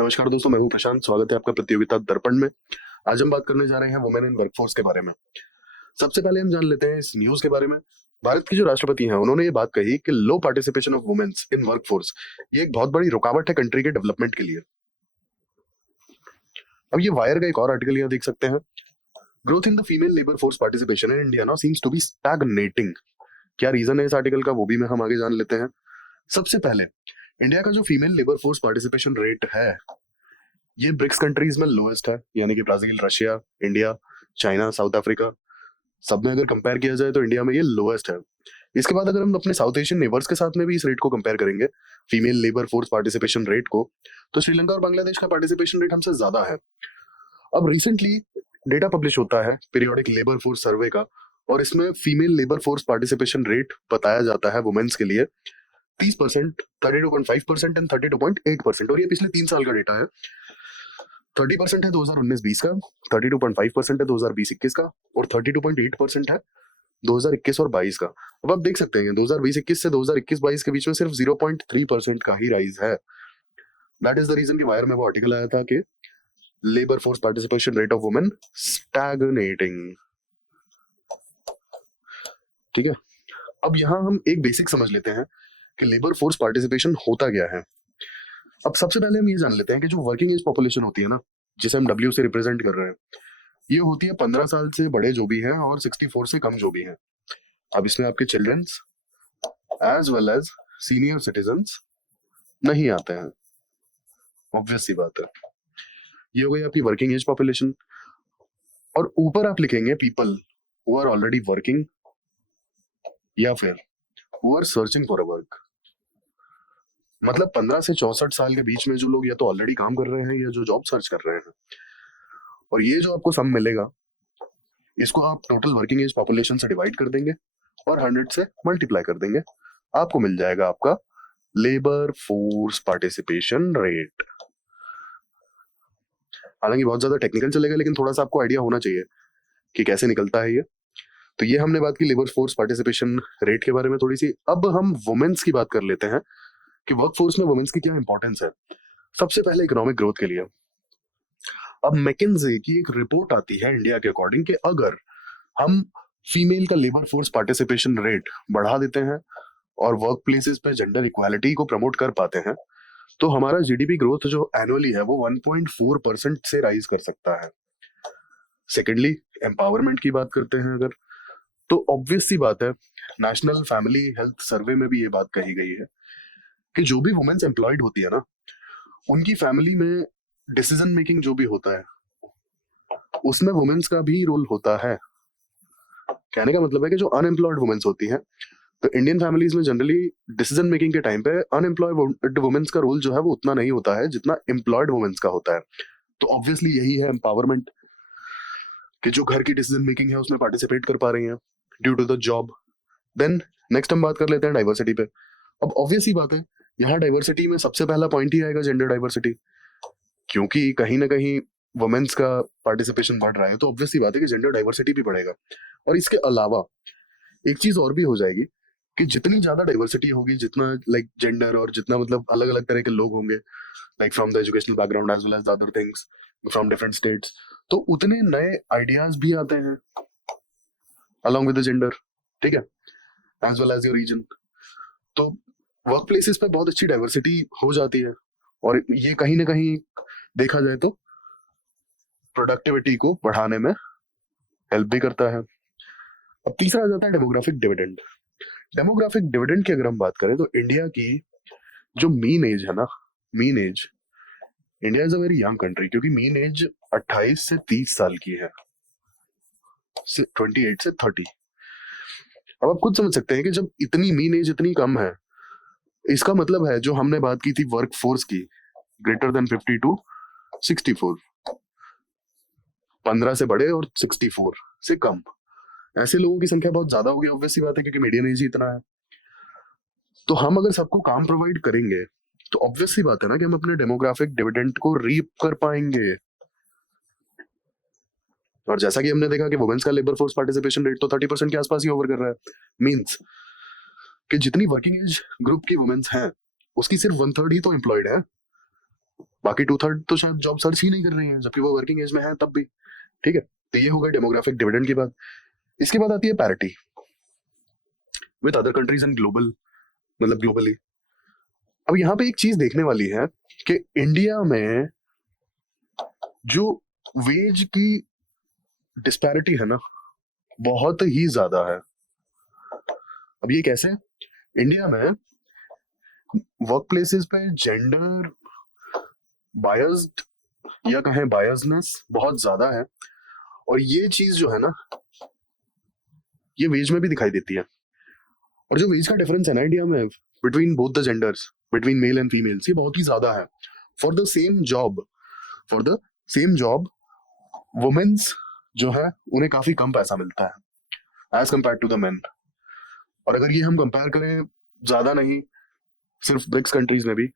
नमस्कार दोस्तों, मैं हूं प्रशांत। स्वागत है आपका प्रतियोगिता दर्पण में। आज हम बात करने जा रहे हैं वुमेन इन वर्कफोर्स के बारे में। सबसे पहले हम जान लेते हैं इस न्यूज के बारे में। भारत की जो राष्ट्रपति हैं उन्होंने ये बात कही कि low participation of womens in workforce ये एक बहुत बड़ी रुकावट है कंट्री के डेवलपमेंट के लिए। अब ये वायर का एक और आर्टिकल यहाँ देख सकते हैं। Growth in the female labour force participation in India now seems to be stagnating. क्या रीजन है इस आर्टिकल का, वो भी हम आगे जान लेते हैं। सबसे पहले इंडिया का जो female labour force participation rate है ये ब्रिक्स कंट्रीज में लोएस्ट है, यानी कि Brazil, Russia, India, China, south Africa, सब में अगर कंपेयर किया जाए तो इंडिया में ये लोएस्ट है। इसके बाद अगर हम अपने साउथ एशियन नेबर्स के साथ में भी इस रेट को कंपेयर करेंगे, female labour force participation rate को, तो श्रीलंका और बांग्लादेश का पार्टिसिपेशन रेट हमसे ज्यादा है। अब रिसेंटली डेटा पब्लिश होता है पीरियोडिक लेबर फोर्स सर्वे का, और इसमें female labour force participation rate बताया जाता है वुमेन्स के लिए 30%, 32.5% एंड 32.8%। और ये पिछले 3 साल का डेटा है। 30% है 2019-20 का, 32.5% है 2020-21 का, और 32.8% है 2021 और 22 का। अब आप देख सकते हैं 2020-21 से 2021-22 के बीच में सिर्फ 0.3% का ही राइज है। दैट इज द रीजन कि वायर में वो आर्टिकल आया था कि labour force participation rate of women stagnating. ठीक है, अब यहां हम एक बेसिक समझ लेते हैं कि लेबर फोर्स पार्टिसिपेशन होता क्या है। अब सबसे पहले हम ये जान लेते हैं कि जो वर्किंग एज पॉपुलेशन होती है ना, जिसे हम डब्ल्यू से रिप्रेजेंट कर रहे हैं, ये होती है 15 साल से बड़े जो भी हैं और 64 से कम जो भी हैं। अब इसमें आपके childrens as well as senior citizens नहीं आते हैं, ऑब्वियस सी बात है। ये हो गई आपकी वर्किंग एज पॉपुलेशन। और ऊपर आप लिखेंगे people who are already working या फिर who are searching for a work. मतलब 15 से 64 साल के बीच में जो लोग या तो ऑलरेडी काम कर रहे हैं या जो जॉब सर्च कर रहे हैं। और ये जो आपको सम मिलेगा, इसको आप टोटल वर्किंग एज पॉपुलेशन से डिवाइड कर देंगे और 100 से मल्टीप्लाई कर देंगे, आपको मिल जाएगा आपका लेबर फोर्स पार्टिसिपेशन रेट। हालांकि बहुत ज्यादा टेक्निकल चलेगा, लेकिन थोड़ा सा आपको आइडिया होना चाहिए कि कैसे निकलता है ये। तो ये हमने बात की लेबर फोर्स पार्टिसिपेशन रेट के बारे में थोड़ी सी। अब हम वुमेन्स की बात कर लेते हैं कि वर्कफोर्स में वुमेन्स की क्या इंपॉर्टेंस है। सबसे पहले इकोनॉमिक ग्रोथ के लिए अब मैकिन्जे की एक रिपोर्ट आती है इंडिया के अकॉर्डिंग कि अगर हम फीमेल का लेबर फोर्स पार्टिसिपेशन रेट बढ़ा देते हैं और वर्क प्लेसेस पे जेंडर इक्वालिटी को प्रमोट कर पाते हैं, तो हमारा जीडीपी ग्रोथ जो एनुअली है वो 1.4% से राइज कर सकता है। सेकेंडली, एम्पावरमेंट की बात करते हैं अगर, तो ऑब्वियस सी बात है, नेशनल फैमिली हेल्थ सर्वे में भी ये बात कही गई है कि जो भी वुमेन्स एम्प्लॉयड होती है ना, उनकी फैमिली में डिसीजन मेकिंग जो भी होता है उसमें वुमेन्स का भी रोल होता है। कहने का मतलब है कि जो अनएम्प्लॉयड वुमेन्स होती हैं, तो इंडियन फैमिलीज में जनरली डिसीजन मेकिंग के टाइम पे अनएम्प्लॉयड वुमेन्स का रोल जो है वो उतना नहीं होता है जितना एम्प्लॉयड वुमेन्स का होता है। तो ऑब्वियसली यही है एम्पावरमेंट, कि जो घर की डिसीजन मेकिंग है उसमें पार्टिसिपेट कर पा रही हैं due to the job. Then next हम बात कर लेते हैं डाइवर्सिटी पे। अब ऑब्वियस ही बात है, यहाँ डाइवर्सिटी में सबसे पहला पॉइंट ही आएगा जेंडर डाइवर्सिटी, क्योंकि कहीं ना कहीं वुमेन्स का पार्टिसिपेशन बढ़ रहा है तो ऑब्वियस ही बात है कि जेंडर डाइवर्सिटी भी बढ़ेगा। और इसके अलावा एक चीज और भी हो जाएगी कि जितनी ज्यादा डाइवर्सिटी होगी, जितना लाइक जेंडर और जितना मतलब अलग अलग तरह के लोग होंगे, like from the educational background as well as other things from different states, तो उतने नए आइडियाज भी आते हैं अलॉन्ग विद द जेंडर। ठीक है, as well as your region. तो वर्क प्लेसेस पे बहुत अच्छी डाइवर्सिटी हो जाती है और ये कहीं ना कहीं देखा जाए तो प्रोडक्टिविटी को बढ़ाने में हेल्प भी करता है। अब तीसरा आ जाता है डेमोग्राफिक डिविडेंड। डेमोग्राफिक डिविडेंड की अगर हम बात करें तो इंडिया की जो मीन एज है ना, mean age, India is a very young country, क्योंकि मीन एज 28 से 30 साल की है, 28 से 30। अब आप खुद समझ सकते हैं कि जब इतनी मीन एज इतनी कम है, इसका मतलब है जो हमने बात की थी वर्क फोर्स की, ग्रेटर देन 50 टू 64, 15 से बड़े और 64 से कम, ऐसे लोगों की संख्या बहुत ज्यादा होगी, ऑब्वियस सी बात है, क्योंकि मीडियन एज ही इतना है। तो हम अगर सबको काम प्रोवाइड करेंगे तो ऑब्वियस सी बात है ना कि हम अपने डेमोग्राफिक डिविडेंड को रीप कर पाएंगे। और जैसा कि हमने देखा कि वुमेन्स का लेबर फोर्स पार्टिसिपेशन रेट तो 30% के आसपास ही ओवर कर रहा है, मींस कि जितनी वर्किंग एज ग्रुप की वुमेन्स हैं उसकी सिर्फ 1/3 ही तो एम्प्लॉयड है। बाकी 2/3 तो शायद जॉब सर्च ही नहीं कर रही हैं, जबकि वो वर्किंग एज में है तब भी। ठीक है, तो ये होगा डेमोग्राफिक डिविडेंड की बात। इसके बाद आती है parity with other countries and global, मतलब ग्लोबली। अब यहाँ पे एक चीज देखने वाली है कि इंडिया में जो वेज की डिस्पैरिटी है ना, बहुत ही ज्यादा है। अब ये कैसे? इंडिया में वर्क प्लेसेस पे जेंडर बायस्ड या कहें बायसनेस बहुत ज्यादा है, और ये चीज जो है ना, ये वेज में भी दिखाई देती है। और जो वेज का डिफरेंस है ना इंडिया में between both the genders, between male and females, ये बहुत ही ज्यादा है। For the same job, for the same job womens जो है उन्हें काफी कम पैसा मिलता है as compare to the men. और अगर ये हम कंपेयर करें ज्यादा नहीं, सिर्फ ब्रिक्स कंट्रीज में भी,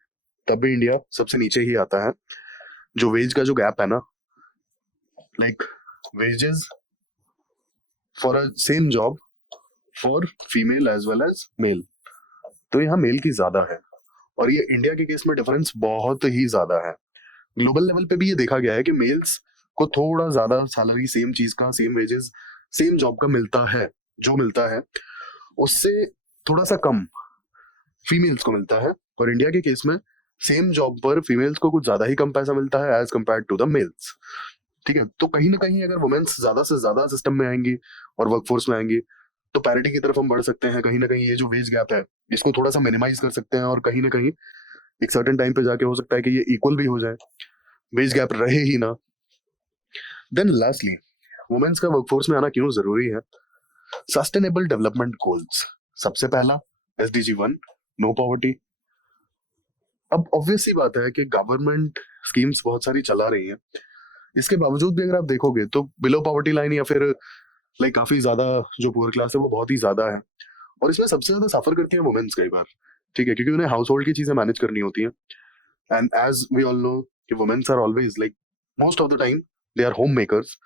तब भी इंडिया सबसे नीचे ही आता है। जो वेज का जो गैप है ना, like wages for a same job for female as well as male, तो यहाँ मेल की ज्यादा है। और ये इंडिया के केस में डिफरेंस बहुत ही ज्यादा है। ग्लोबल लेवल पे भी ये देखा गया है कि मेल्स को थोड़ा ज्यादा सैलरी सेम चीज का, सेम वेजेस, सेम जॉब का मिलता है, जो मिलता है उससे थोड़ा सा कम फीमेल्स को मिलता है। और इंडिया के केस में सेम जॉब पर फीमेल्स को कुछ ज्यादा ही कम पैसा मिलता है as compare to the males. ठीक है, तो कहीं ना कहीं अगर वुमेन्स ज्यादा से ज्यादा सिस्टम में आएंगी और वर्कफोर्स में आएंगी, तो पैरिटी की तरफ हम बढ़ सकते हैं। कहीं ना कहीं ये जो वेज गैप है इसको थोड़ा सा मिनिमाइज कर सकते हैं, और कहीं ना कहीं एक सर्टेन टाइम पे जाके हो सकता है कि ये इक्वल भी हो जाए, वेज गैप रहे ही ना। देन लास्टली, वुमेन्स का वर्कफोर्स में आना क्यों जरूरी है? सस्टेनेबल डेवलपमेंट गोल्स, सबसे पहला SDG 1, नो पॉवर्टी। अब ऑब्वियस सी बात है कि गवर्नमेंट स्कीम्स बहुत सारी चला रही हैं, इसके बावजूद भी अगर आप देखोगे तो बिलो पॉवर्टी लाइन या फिर लाइक काफी ज्यादा जो पुअर क्लास है वो बहुत ही ज्यादा है। और इसमें सबसे ज्यादा सफर करती है वुमेन्स कई बार। ठीक है, क्योंकि उन्हें हाउस होल्ड की चीजें मैनेज करनी होती हैं, and as we all know कि womens are always like most of the time they are home makers.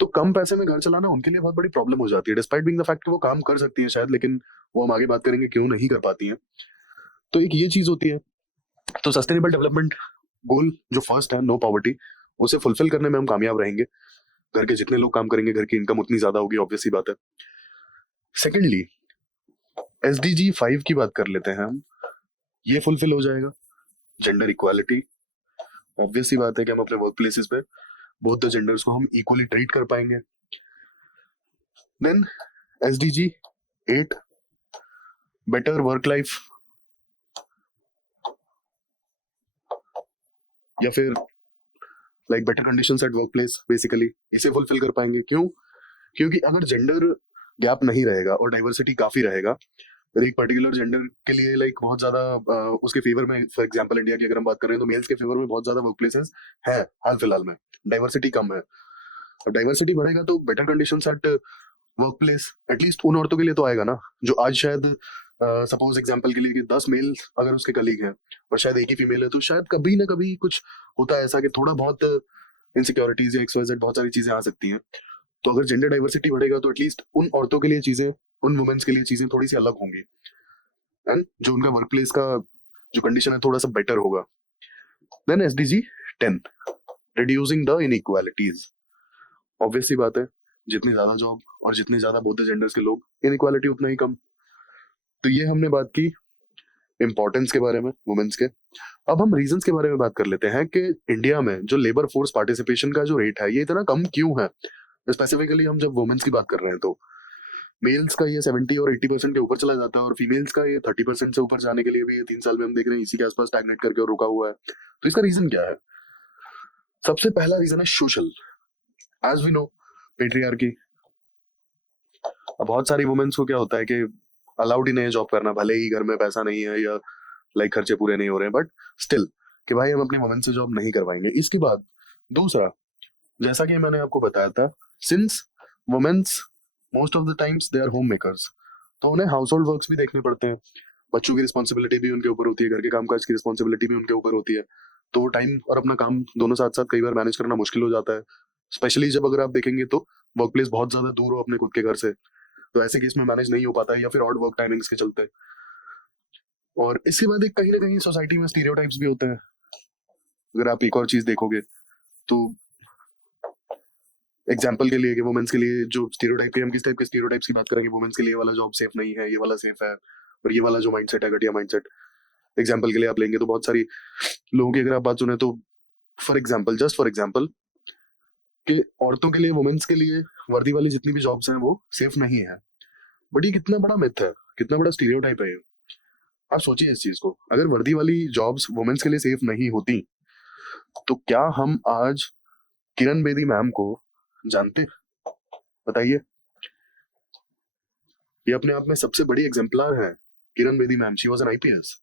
तो कम पैसे में घर चलाना उनके लिए बहुत बड़ी प्रॉब्लम हो जाती है, डिस्पाइट बीइंग द फैक्ट कि वो काम कर सकती है शायद, लेकिन वो हम आगे बात करेंगे क्यों नहीं कर पाती हैं। तो एक ये चीज होती है। तो सस्टेनेबल डेवलपमेंट गोल जो फर्स्ट है, नो पॉवर्टी, उसे फुलफिल करने में हम कामयाब रहेंगे। घर के जितने लोग काम करेंगे घर की इनकम उतनी ज्यादा होगी, ऑब्वियस सी बात है। सेकेंडली, SDG 5 की बात कर लेते हैं हम, ये फुलफिल हो जाएगा। जेंडर इक्वालिटी, ऑब्वियस सी बात है कि हम अपने वर्क प्लेसेस पे बोथ द जेंडर्स को हम इक्वली ट्रीट कर पाएंगे। Then SDG 8, better work life, या फिर like better conditions at work place, basically इसे फुलफिल कर पाएंगे। क्यों? क्योंकि अगर जेंडर गैप नहीं रहेगा और डाइवर्सिटी काफी रहेगा, तो एक पर्टिकुलर जेंडर के लिए लाइक बहुत ज्यादा उसके फेवर में, फॉर एग्जांपल इंडिया की अगर हम बात करें तो मेल्स के फेवर में बहुत ज्यादा वर्क प्लेसेस है हाल फिलहाल में, डाइवर्सिटी कम है। अब डाइवर्सिटी बढ़ेगा तो better conditions at work place at least उन औरतों के लिए तो आएगा ना, जो आज शायद सपोज एग्जांपल के लिए कि 10 मेल अगर उसके कलीग हैं और शायद एक ही फीमेल है, तो शायद कभी ना कभी कुछ होता है ऐसा कि थोड़ा बहुत इनसिक्योरिटीज या XYZ बहुत सारी चीजें आ सकती हैं। तो अगर जेंडर डाइवर्सिटी बढ़ेगा तो एटलीस्ट उन औरतों के लिए चीजें, उन वुमेन्स के लिए चीजें थोड़ी सी अलग होंगी, एंड जो उनका वर्क प्लेस का जो कंडीशन है थोड़ा सा बेटर होगा। Then SDG 10, reducing the inequalities. Obvious सी बात है, जितनी ज्यादा जॉब और जितने ज्यादा बोथ जेंडर्स के लोग, इनइक्वालिटी उतना ही कम। तो ये हमने बात की इंपॉर्टेंस के बारे में वुमेन्स के। अब हम रीजंस के बारे में बात कर लेते हैं कि इंडिया में जो लेबर फोर्स पार्टिसिपेशन का जो रेट है ये इतना कम क्यों है। स्पेसिफिकली हम जब वुमेन्स की बात कर रहे हैं तो मेल्स का ये 70 और 80% के ऊपर चला जाता है, और फीमेल्स का ये 30% से ऊपर जाने के लिए भी ये 3 साल में हम देख रहे हैं इसी के आसपास स्टैग्नेट करके और रुका हुआ है। तो इसका रीजन क्या है? सबसे पहला रीजन है social, as we know, patriarchy. अब बहुत सारी वुमेन्स को क्या होता है कि अलाउड ही नहीं है जॉब करना, भले ही घर में पैसा नहीं है या लाइक खर्चे पूरे नहीं हो रहे हैं, बट स्टिल कि भाई हम अपनी वुमेन से जॉब नहीं करवाएंगे। इसके बाद दूसरा, जैसा कि मैंने आपको बताया था, since womens most of the times they are home makers, तो उन्हें हाउस होल्ड वर्क्स भी देखने पड़ते हैं, बच्चों की रिस्पॉन्सिबिलिटी भी उनके ऊपर होती है, घर के कामकाज की रिस्पॉन्सिबिलिटी भी उनके ऊपर होती है। तो वो टाइम और अपना काम दोनों साथ साथ कई बार मैनेज करना मुश्किल हो जाता है, स्पेशली जब अगर आप देखेंगे तो वर्क प्लेस बहुत ज्यादा दूर हो अपने खुद के घर से, तो ऐसे केस में मैनेज नहीं हो पाता है, या फिर ऑड वर्क टाइमिंग्स के चलते। और इसके बाद एक कहीं ना कहीं सोसाइटी में स्टीरियोटाइप्स भी होते हैं अगर आप एक और चीज देखोगे तो एग्जाम्पल के लिए कि वुमेन्स के लिए जो स्टीरियोटाइप के, हम किस टाइप के स्टीरियोटाइप्स की बात करेंगे, वुमेन्स के लिए ये वाला जॉब सेफ नहीं है, ये वाला सेफ है, और ये वाला जो माइंडसेट है घटिया माइंडसेट। एग्जाम्पल के लिए आप लेंगे तो बहुत सारी लोगों की अगर आप बात सुने तो जस्ट फॉर एग्जाम्पल कि औरतों के लिए, वुमेन्स के लिए वर्दी वाली जितनी भी जॉब्स हैं वो सेफ नहीं है। बट ये कितना बड़ा मिथ है, कितना बड़ा स्टीरियोटाइप है ये। आप सोचिए इस चीज को, अगर वर्दी वाली जॉब्स वुमेन्स के लिए सेफ नहीं होती तो क्या हम आज किरण बेदी मैम को जानते? बताइए। ये अपने आप में सबसे बड़ी एग्जाम्पलर है, Kiran Bedi ma'am, she was an IPS.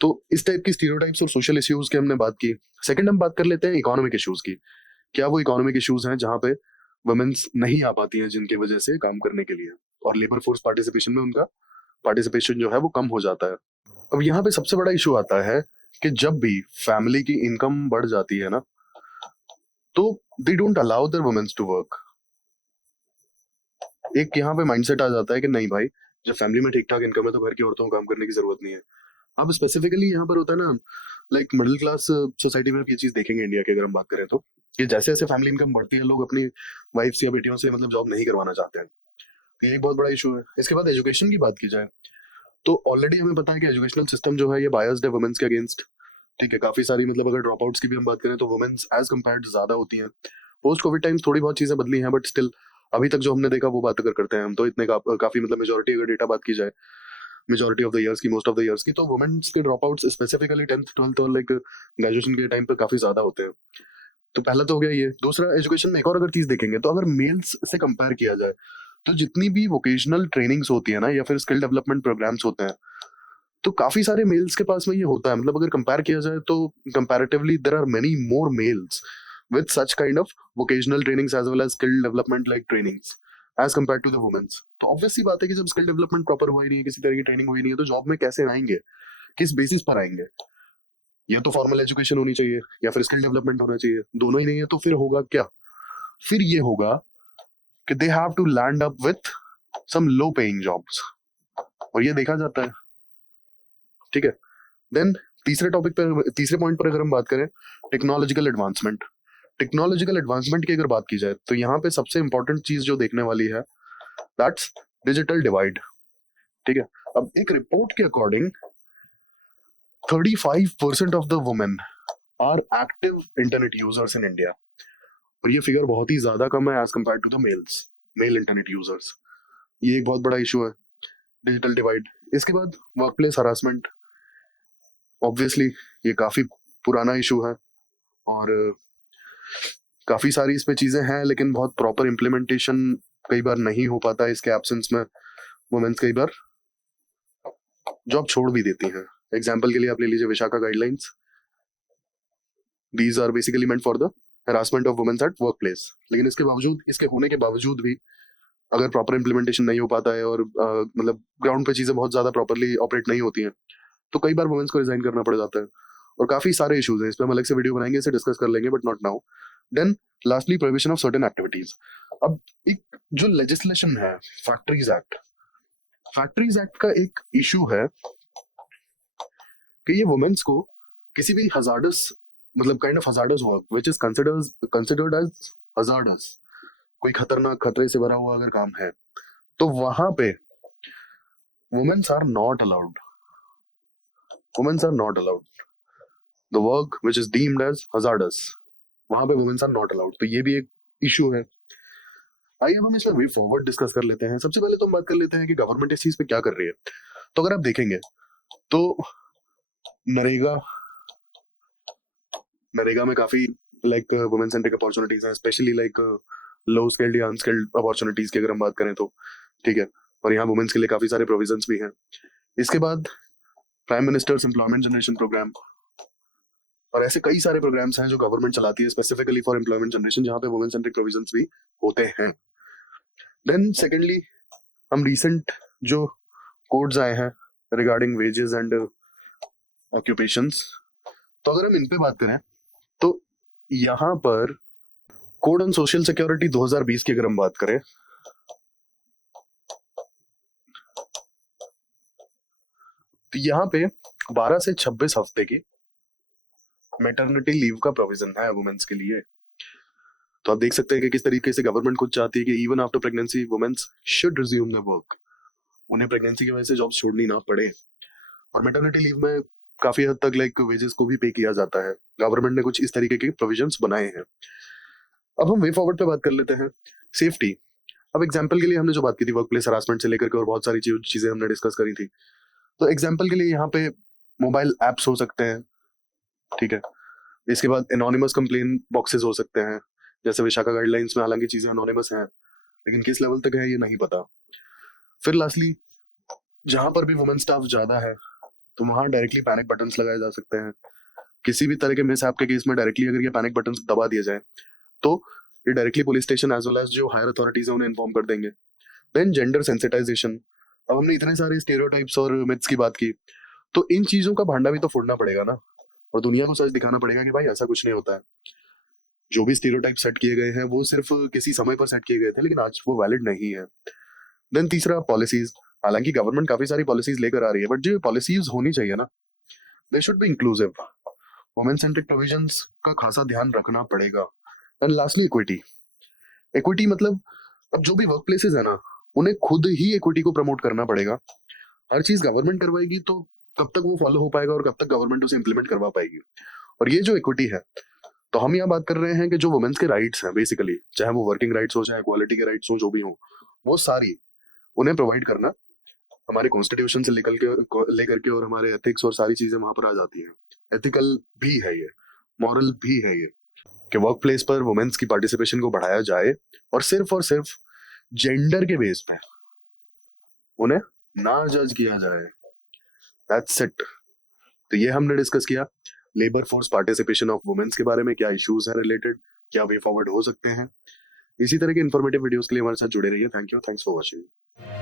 तो इस टाइप की स्टीरियोटाइप्स और सोशल इश्यूज की हमने बात की। सेकंड हम बात कर लेते हैं इकोनॉमिक इश्यूज की। क्या वो इकोनॉमिक इश्यूज हैं जहां पे वुमेन्स नहीं आ पाती हैं जिनकी वजह से काम करने के लिए, और लेबर फोर्स पार्टिसिपेशन में उनका पार्टिसिपेशन जो है वो कम हो जाता है। अब यहाँ पे सबसे बड़ा इशू आता है कि जब भी फैमिली की इनकम बढ़ जाती है ना, तो they don't allow their womens to work. एक यहाँ पे माइंडसेट आ जाता है कि नहीं भाई, जब फैमिली में ठीक ठाक इनकम है तो घर की औरतों को काम करने की जरूरत नहीं है। अब स्पेसिफिकली यहाँ पर होता है ना, लाइक मिडिल क्लास सोसाइटी में आप ये चीज देखेंगे इंडिया की अगर हम बात करें तो, कि जैसे जैसे फैमिली इनकम बढ़ती है लोग अपनी वाइफ्स या बेटियों से मतलब जॉब नहीं करवाना चाहते हैं। तो ये एक बहुत बड़ा इशू है। इसके बाद एजुकेशन की बात की जाए तो ऑलरेडी हमें पता है कि एजुकेशनल सिस्टम जो है ये बायस्ड है वुमेन्स के अगेंस्ट। ठीक है, काफी सारी मतलब अगर ड्रॉप आउट्स की भी हम बात करें तो वुमेन्स एज कम्पेयर्ड ज्यादा होती हैं। पोस्ट कोविड टाइम्स थोड़ी बहुत चीजें बदली हैं, बट स्टिल अभी तक जो हमने देखा वो बात अगर करते हैं हम तो इतने काफी मतलब मेजोरिटी अगर डेटा बात की जाए, मेजोरिटी ऑफ द इयर्स की, मोस्ट ऑफ द इयर्स की, तो वुमेन्स के drop outs specifically 10th 12th और लाइक ग्रेजुएशन के टाइम पे काफी ज्यादा होते हैं। तो पहला तो हो गया ये। दूसरा, एजुकेशन में एक और अगर चीज देखेंगे तो अगर मेल्स से कंपेयर किया जाए तो जितनी भी वोकेशनल ट्रेनिंग्स होती है ना या फिर स्किल डेवलपमेंट प्रोग्राम्स होते हैं, तो काफी सारे मेल्स के पास में ये होता है। मतलब अगर कंपेयर किया जाए तो comparatively there are many more males with such kind of vocational trainings as well as skill development like trainings as compared to the women's। तो ऑब्वियस सी बात है कि जब स्किल डेवलपमेंट प्रॉपर हुआ ही नहीं है, किसी तरह की ट्रेनिंग हुई नहीं है, तो जॉब में कैसे आएंगे, किस बेसिस पर आएंगे? या तो फॉर्मल एजुकेशन होनी चाहिए या फिर स्किल डेवलपमेंट होना चाहिए, दोनों ही नहीं है तो फिर होगा क्या? फिर ये होगा कि they have to land up with some low paying jobs, और ये देखा जाता है। ठीक है, देन तीसरे पॉइंट पर अगर हम बात करें, टेक्नोलॉजिकल एडवांसमेंट। टेक्नोलॉजिकल एडवांसमेंट की अगर बात की जाए तो यहाँ पे सबसे इंपॉर्टेंट चीज जो देखने वाली है, दैट्स डिजिटल डिवाइड। ठीक है, अब एक रिपोर्ट के according 35% of the women are active internet users in India, और ये फिगर बहुत ही ज्यादा कम है as compare to the male internet users. ये एक बहुत बड़ा इशू है, डिजिटल डिवाइड। इसके बाद वर्क प्लेस हरासमेंट, ऑब्वियसली ये काफी पुराना इशू है, और काफी सारी इस पे चीजें हैं, लेकिन बहुत प्रॉपर इम्प्लीमेंटेशन कई बार नहीं हो पाता है। इसके एब्सेंस में वुमेन्स कई बार जॉब छोड़ भी देती हैं। एग्जाम्पल के लिए आप ले लीजिए Vishakha guidelines. These are basically meant for the harassment of womens at work place. लेकिन इसके बावजूद, इसके होने के बावजूद भी अगर प्रॉपर इम्प्लीमेंटेशन नहीं हो पाता है और मतलब ग्राउंड पे चीजें बहुत ज्यादा प्रॉपरली ऑपरेट नहीं होती हैं, तो कई बार वुमेन्स को रिजाइन करना पड़ जाता है। और काफी सारे इश्यूज हैं, इस पर हम अलग से वीडियो बनाएंगे, इसे डिस्कस कर लेंगे, but not now. Then lastly, prohibition of certain activities. अब एक जो लेजिस्लेशन है, फैक्ट्रीज एक्ट, फैक्ट्रीज एक्ट का एक इशू है कि ये वुमेन्स को किसी भी हजार्डस, मतलब kind of hazardous work which is considered as hazardous, कोई खतरनाक, खतरे से भरा हुआ अगर काम है, तो वहां पे womens are not allowed. Womens are not allowed the work which is deemed as hazardous, वहां पे वुमेन्स आर नॉट अलाउड। तो ये भी एक इशू है। आइए अब हम इसमें वे फॉरवर्ड डिस्कस कर लेते हैं। सबसे पहले तो हम बात कर लेते हैं कि गवर्नमेंट इस चीज पे क्या कर रही है। तो अगर आप देखेंगे तो नरेगा नरेगा में काफी लाइक वुमेन सेंट्रिक अपॉर्चुनिटीज हैं, स्पेशली लाइक लो स्किल्ड या अनस्किल्ड अपॉर्चुनिटीज की अगर हम बात करें तो। ठीक है, और यहाँ वुमेन्स के लिए काफी सारे प्रोविजंस भी हैं। इसके बाद prime minister's employment generation programme, और ऐसे कई सारे प्रोग्राम्स हैं जो गवर्नमेंट चलाती है स्पेसिफिकली फॉर एम्प्लॉयमेंट जनरेशन, जहाँ पे वुमेन सेंट्रिक प्रोविजंस भी होते हैं। देन सेकेंडली, हम रिसेंट जो कोड्स आए हैं रिगार्डिंग वेजेस एंड ऑक्यूपेशंस, तो अगर हम इन पे बात करें तो यहाँ पर कोड ऑन सोशल सिक्योरिटी 2020 की अगर हम बात करें तो यहाँ पे 12 से 26 हफ्ते की मैटरनिटी लीव का प्रोविजन है वुमेन्स के लिए। तो आप देख सकते हैं कि किस तरीके से गवर्नमेंट खुद चाहती है कि even after pregnancy womens should resume the work, उन्हें प्रेगनेंसी की वजह से जॉब्स छोड़नी ना पड़े। और मैटरनिटी लीव में काफी हद तक लाइक वेजेस को भी पे किया जाता है। गवर्नमेंट ने कुछ इस तरीके के प्रोविजंस बनाए हैं। अब हम वे फॉरवर्ड पे बात कर लेते हैं, सेफ्टी। अब एग्जांपल के लिए हमने जो बात की थी वर्क प्लेस हरासमेंट से लेकर के और बहुत सारी चीजें हमने डिस्कस करी थी। तो एग्जांपल के लिए यहाँ पे मोबाइल एप्स हो सकते हैं, ठीक है। इसके बाद एनोनिमस कंप्लेन बॉक्सेस हो सकते हैं, जैसे विशाखा गाइडलाइंस में हालांकि चीजें एनोनिमस हैं, लेकिन किस लेवल तक है ये नहीं पता। फिर लास्टली जहां पर भी वुमेन स्टाफ ज्यादा है तो वहां डायरेक्टली पैनिक बटन्स लगाए जा सकते हैं। किसी भी तरह के मिस ऐप के केस में डायरेक्टली अगर ये पैनिक बटन्स दबा दिए जाए तो ये directly police station as well as जो हायर अथॉरिटीज है उन्हें इन्फॉर्म कर देंगे। Then gender sensitisation. अब हमने इतने सारे स्टेरियोटाइप्स और मिथ्स की बात की, तो इन चीजों का भांडा भी तो फोड़ना पड़ेगा ना, और दुनिया को सच दिखाना पड़ेगा कि भाई ऐसा कुछ नहीं होता है। जो भी स्टीरियोटाइप सेट किए गए हैं वो सिर्फ किसी समय पर सेट किए गए थे, लेकिन आज वो वैलिड नहीं है। देन तीसरा पॉलिसीज। हालांकि गवर्नमेंट काफी सारी पॉलिसीज लेकर आ रही है, बट जो पॉलिसीज होनी चाहिए ना, they should be inclusive. Women centric provisions का खासा ध्यान रखना पड़ेगा। And lastly equity. इक्विटी मतलब अब जो भी वर्क प्लेसेस है ना, उन्हें खुद ही इक्विटी को प्रमोट करना पड़ेगा। हर चीज गवर्नमेंट करवाएगी तो कब तक वो फॉलो हो पाएगा और कब तक गवर्नमेंट उसे इंप्लीमेंट करवा पाएगी। और ये जो इक्विटी है, तो हम यहाँ बात कर रहे हैं कि जो वुमेन्स के राइट्स हैं बेसिकली, चाहे वो वर्किंग राइट्स हो चाहे इक्वालिटी के राइट्स हो, जो भी हो, वो सारी उन्हें प्रोवाइड करना हमारे कॉन्स्टिट्यूशन से लेकर के और हमारे एथिक्स और सारी चीजें वहां पर आ जाती हैं। एथिकल भी है ये, मॉरल भी है ये, कि वर्क प्लेस पर वुमेन्स की पार्टिसिपेशन को बढ़ाया जाए और सिर्फ जेंडर के बेस पे उन्हें ना जज किया जाए। That's it. तो ये हमने डिस्कस किया labour force participation of womens के बारे में, क्या इश्यूज है रिलेटेड, क्या वे फॉरवर्ड हो सकते हैं। इसी तरह के इन्फॉर्मेटिव वीडियोस के लिए हमारे साथ जुड़े रहिए। Thank you, thanks for watching.